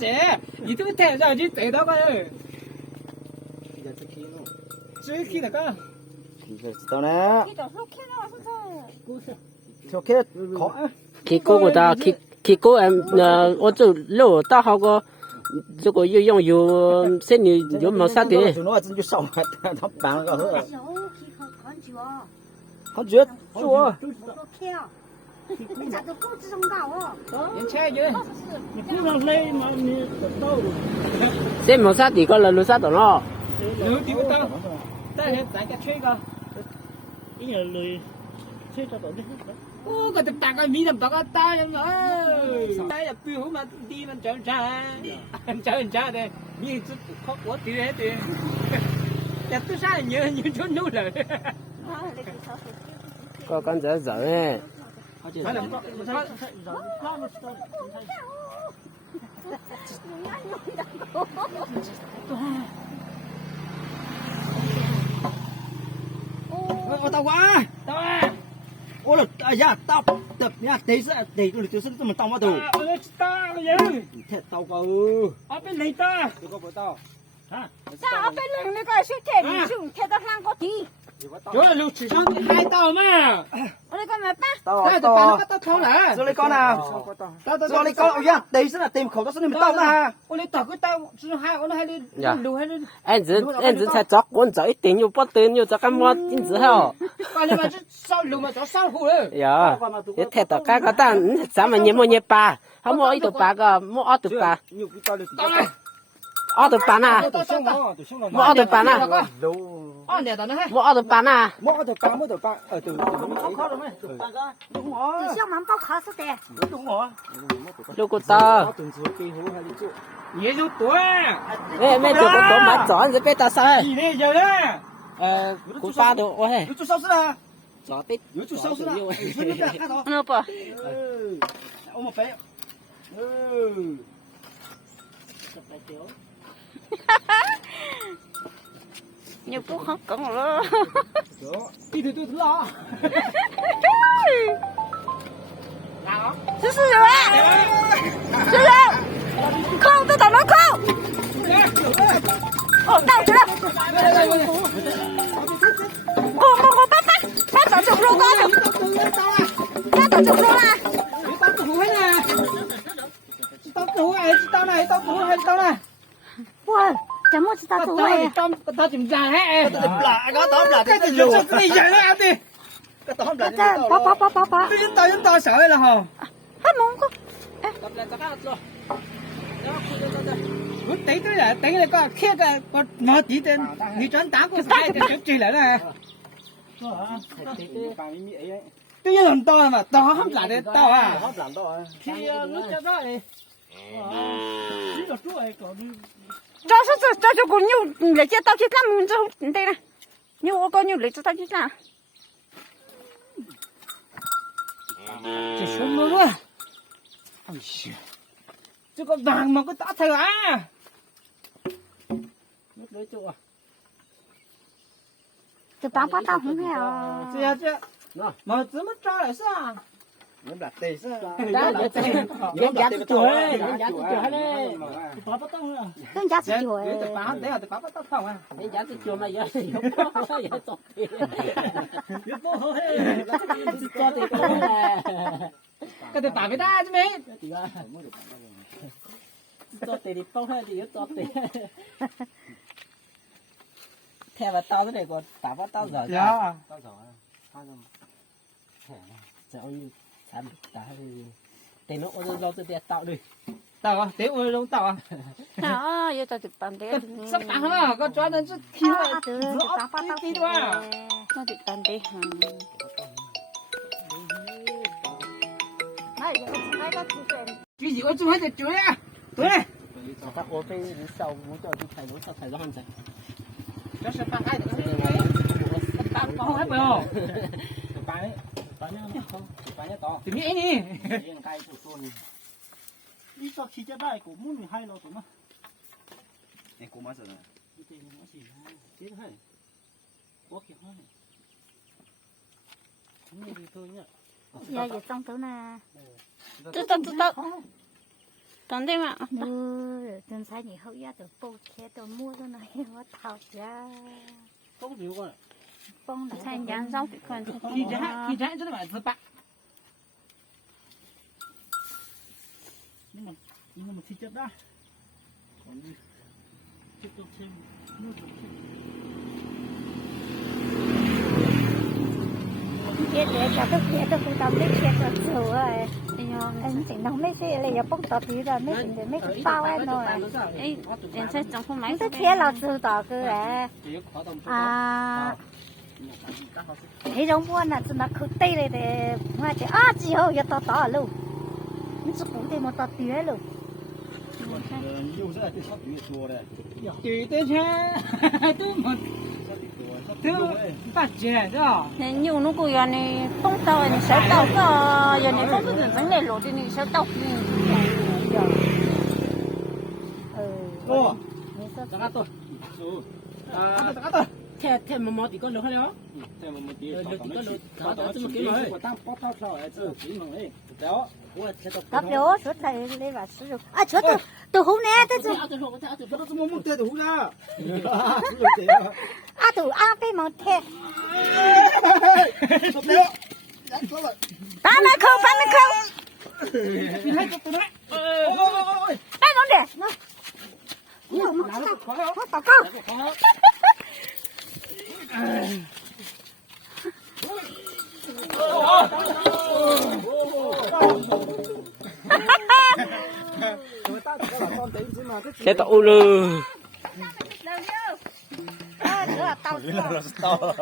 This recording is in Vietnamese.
Trẻ, ý thứ thẻ rồi chứ trẻ đó coi. Chứ khi là có. Tao nè. Ok, khó. khi cô của ta khi cô em ở chỗ lâu ta học có chỗ có dùng dùng xem như dùng màu sắc thì nó chân chú sầu thắp bạn có hứa không chuyện chua xem màu sắc thì có là màu sắc đó nó Lửa thì có tao. Ta hiện tại cái chơi cơ. ý là lười chơi cho tao đi Ô, cái tập tạc cái mi tập tạc cái ta em ơi. Ta là biểu mà đi mà chơi ra. Chơi ra đây. Mi chút khó quá thì đấy thì. Chặt tôi sai nhiều nhiều chỗ nấu rồi. có con dở dở này tao quá Tao à. ô là ya tao tập nha tí sẽ tí cái lịch sử mình tao mà tao Ôi tao vậy. thiệt tao có Ở bên này ta. tôi có với tao hả sao ở bên lưng này coi suy thể mình chịu thể đặt lang có tí Chỗ là lục chỉ xong hai tàu mà. ở đây con mẹ ba tao Cái tập nó tao thâu nè. rồi lấy con nào Tao rồi lấy con ya tí sẽ là tìm khẩu tao sẽ mình tao ra Ôi lấy tao cái tao chỉ hai con hai đi lù hai đi. anh chỉ才找滚走一点又不点又找干么金子好 Coi lên mà chứ sao lù mà chỗ sao hủ rồi. dạ cái thẻ tờ cái cái ta sao mà nhiều nhiều ba không mua ít tờ ba cái mua ở tờ ba nhiều cái tao được Tao này. ở tờ ba na mua ở tờ ba na Ở nhà tao này. mua ở tờ ba na mỗi từ ba ở từ khó rồi mày đúng rồi từ sau mắm bao khó số tiền đúng rồi lúc cô ta từng số kỳ hú hay đi chỗ Nhớ chút tuổi. mẹ chụp có mà chọn rồi bé ta sai Gì đây giờ đấy. cô ba đồ ôi yếu chỗ sau sẽ là chọn tít yếu chỗ sau sẽ là yếu chỗ khác đó nó bờ ôm một bé nhiều phút không cần rồi Đi từ từ thứ lo. sư sư rồi sư sư không tôi tao nói không đau chưa cô ba tao chụp luôn con ba tao chụp luôn à Tao thủ hết nè. Tao thủ này, tao này, tao thủ hết tao này. wow chả muốn tao thú này Tao chỉnh ra hết. lại có tóm lại Cái gì vậy? Đi vậy đó ăn đi. cái tóm lại ba Tao sợ là hồn. hết mong có Muốn tí tới là tí là có kia có nó chỉ tên như trốn tám của sai thì chụp chỉ lại nè. Cái gì làm to mà to không lại đấy to à. Thì nó cho đó đi. cho cô nhiều lấy cho tao chết lắm mình cho đây này nhiều có nhiều lấy cho tao chết lắm Chỉ xuống luôn quá. Chứ có vàng mà có tao thay à. từ bán bắt tao không hề à Chứ mà怎么抓来是啊？ nhóm đặt tê sẽ nhóm giá trị chuối giá trị chuối này tương giá trị chuối Để tập báo, để tập báo bắt tao không à? giá trị chuối mà giờ giờ chọc thì cho thì có Cái tập báo với ta chứ mấy? cho thì đi tao hay thì cho thì theo vào tao cái này còn tao bắt tao giờ Dạ. sao làm tao thì nó lo từ việc tạo đi Tao à, thế ơi đâu tao à? giờ tao chụp bàn đấy Sắp tao hả? Con chó nó chứ khi nó từ nó bán bắt tao đi đâu à? nó chụp bàn đấy này giờ có chuyện Chú gì có chú hết rồi chú à? Chú này. các ô phê sau muốn cho đi thầy nó hơn thầy Nó sẽ tăng hai được cái tao có hết rồi không? Bán nhá to. Thì nghĩ đi. đi cho khi cho đại của muốn mình hay lo tụi nó em cũng mất rồi thế hay có kiểu hay không gì thôi nhá giờ giờ xong tới nè còn đây mà真才你后要的补贴都摸着那我讨价， không chịu con 帮来 thành dáng rau thì còn khi trái rất là phải bạc nhưng mà thịt chết đã còn thịt tốt thêm nước tốt贴的找个贴的不到没贴个走哎，只能没贴了也帮到别人没贴的没个包哎喏哎， em sẽ trong không máy 你都贴了知道个哎啊。黑龙江那是那口袋来的，我讲啊，之后要到大路，你是古代么到对路。 nhiều ra thì sắp bị chùa đây tùy tới xe tôi một thứ phát triển đó nên nhiều nó cũng giờ này không tàu này sẽ tàu có giờ này không có được vấn đề lộ thì này sẽ tàu ô tao tôi tao tao thêm một tí con lửa hay đó thêm một tí lửa tí con lửa đó đó một cái rồi tao bóc tao sao ấy chứ chỉ mà ấy đó gặp rồi suốt ngày lấy vào sử dụng à suốt từ hôm nay tới giờ nó có một tê đủ ra à từ à cái mà thế ba mươi không ba vấn đề nó nhiều mà nó tao không sẽ tàu lư tao